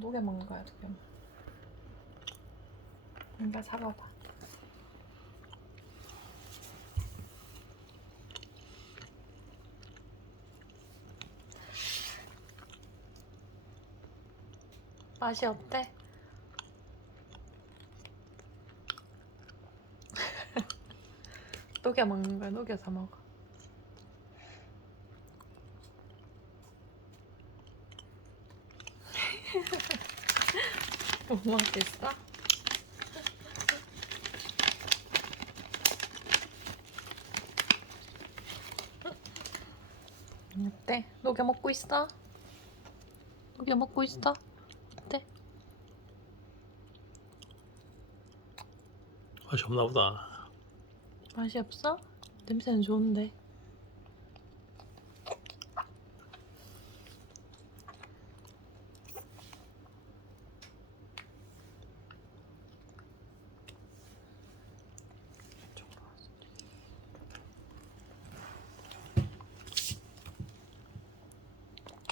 녹여 먹는 거야 녹여. 뭔가 잡아봐. 맛이 어때? 녹여 먹는 거야 녹여서 먹어. 못 먹겠어? 어때? 녹여 먹고 있어? 녹여 먹고 있어? 어때? 맛이 없나 보다. 맛이 없어? 냄새는 좋은데.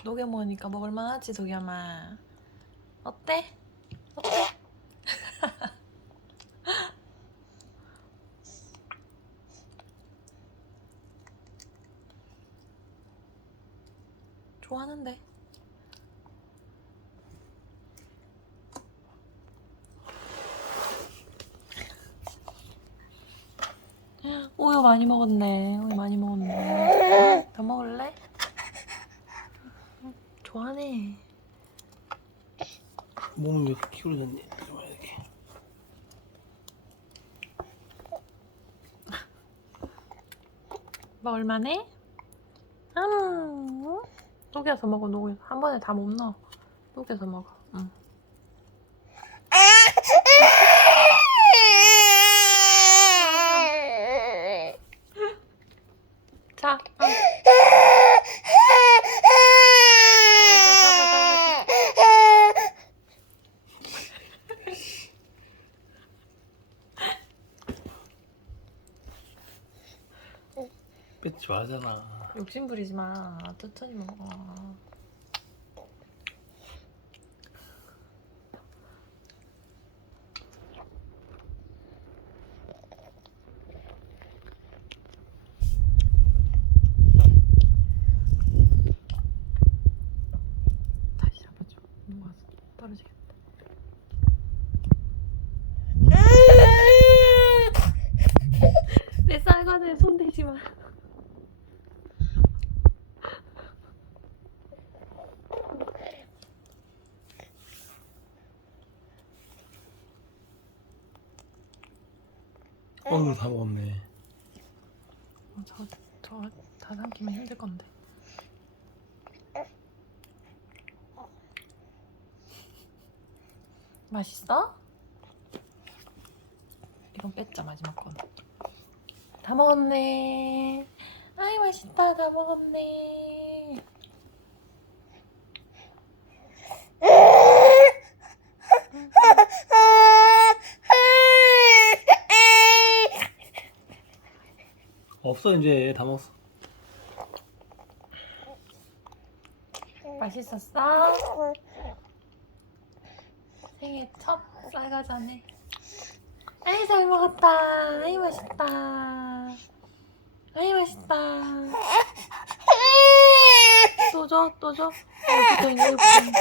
녹여 먹으니까 먹을만하지 도겸아 어때? 어때? 좋아하는데 우유 많이 먹었네 우유 많이 먹었네 더 먹을래? 좋아하네 몸이 왜 이렇게 기울어졌니? 이렇게. 먹을만해? 음, 녹여서 먹어 녹여서 한 번에 다 못 넣어 녹여서 먹어 응. 자 응. 뺏지 좋아하잖아. 욕심 부리지 마. 천천히 먹어. 다시 잡아줘. 누워서 떨어지겠다. 내 쌀과자에 손 대지 마 어우 다 먹었네. 어, 저, 저, 다 삼키면 힘들 건데. 맛있어? 이건 뺐자, 마지막 건. 다 먹었네. 아이, 맛있다. 다 먹었네. 없어 이제 다 먹었어. 맛있었어? 생애 첫 쌀과자네. 아이, 잘 먹었다. 아이, 맛있다. 아이, 맛있다. 또 줘, 또 줘. 어, 붙어 있네, 붙어 있네.